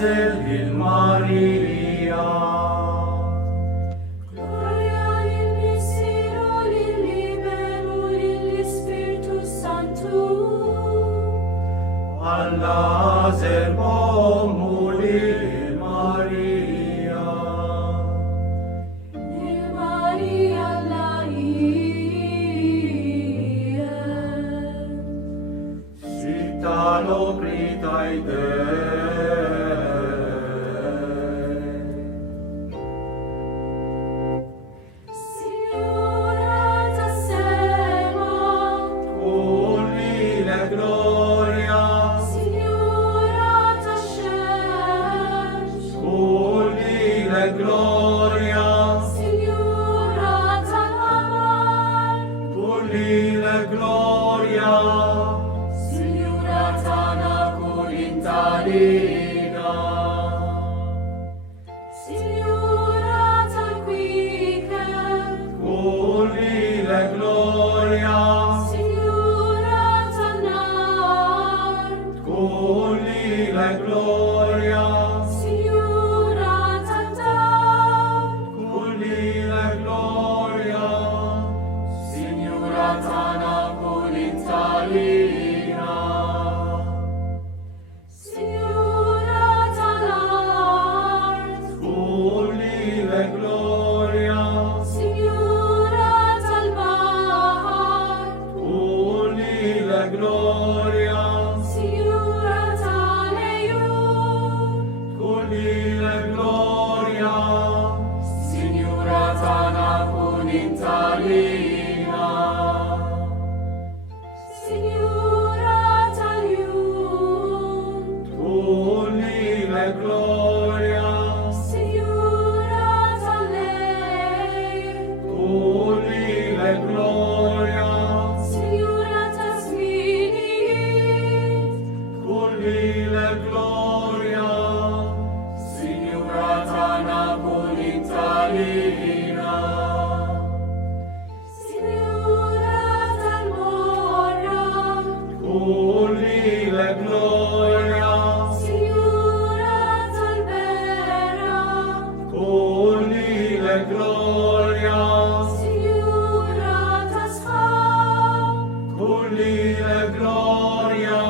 Hazel in Maria. Gloria in Missiro, in Libero, in Spiritus Sanctus. Allah zermomuli Maria. In Maria laie. Sitalo pritai de. Signora t'assema, Culile gloria. Signora t'ascens, Culile gloria. Signora t'amar, Culile gloria. Signora t'ana culintarina, Signora t'alquichen, Culile gloria. Signora t'anar, Culile gloria. Signora t'andar, Culile gloria. Signora t'ana culintarina, Signora t'alart, Culile gloria. Signora t'albar, Culile gloria. Signora t'aleiun, Culile gloria. Signora t'ana culintarina, Signora t'aliun, Culile gloria. Signora t'alei, Culile gloria. Signora t'asminit, Culile gloria. Signora t'ana culintarina, Signora t'almorra, Culile gloria. Signora t'albera, Culile gloria. Signora t'asfam, Culile gloria.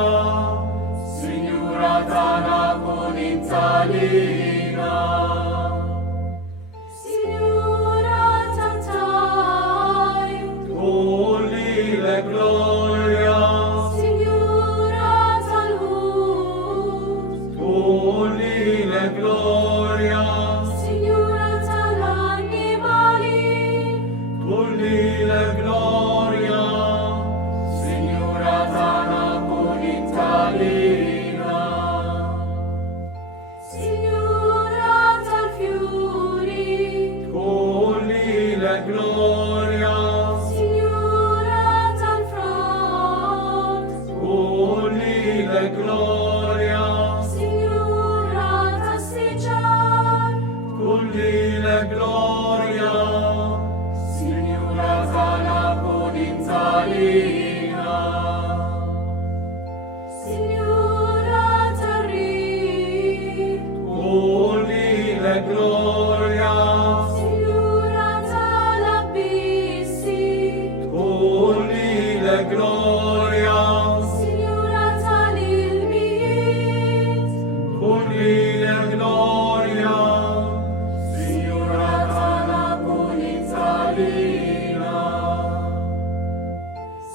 Signora t'ana culintarina, Signora t'atai, Culile gloria. Signora t'alhut, Culile gloria. Signora t'alanimali, Culile gloria. Signora t'ana culintarina, Signora t'alfiuri, Culile gloria. Signora t'alfront, Culile gloria. Signora t'assicciar, Culile gloria. Signora t'ana culintarina, Signora t'arri, Culile gloria. Signora t'alabissi, Culile gloria. Signora t'alilmiit, Culile gloria. Signora t'ana culintarina,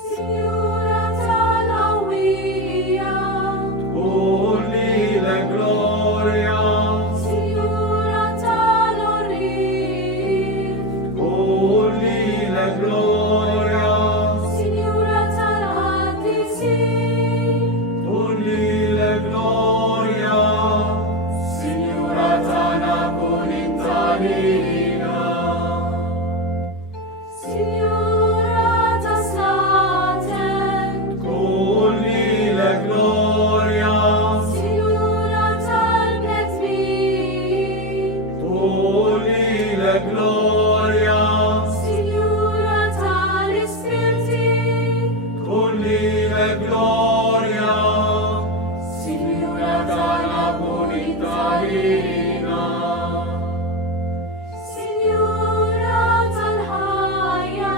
Signora t'alawia, Culile gloria. Signora t'alawia, Signora tal-ħajja,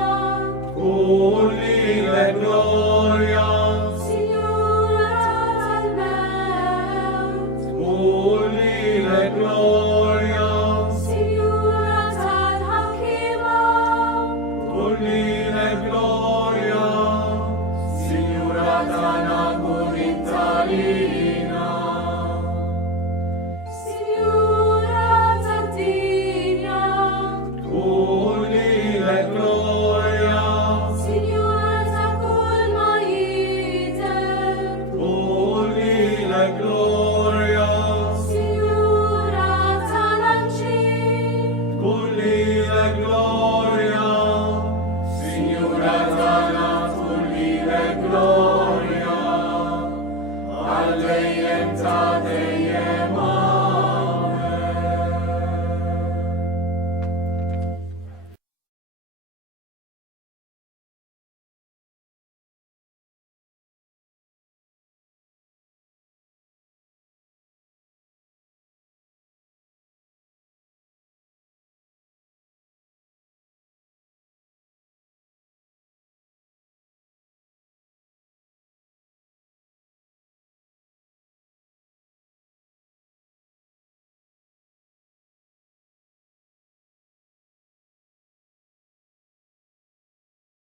kulli l-gloria, Signora tal-mewt, kulli l-gloria.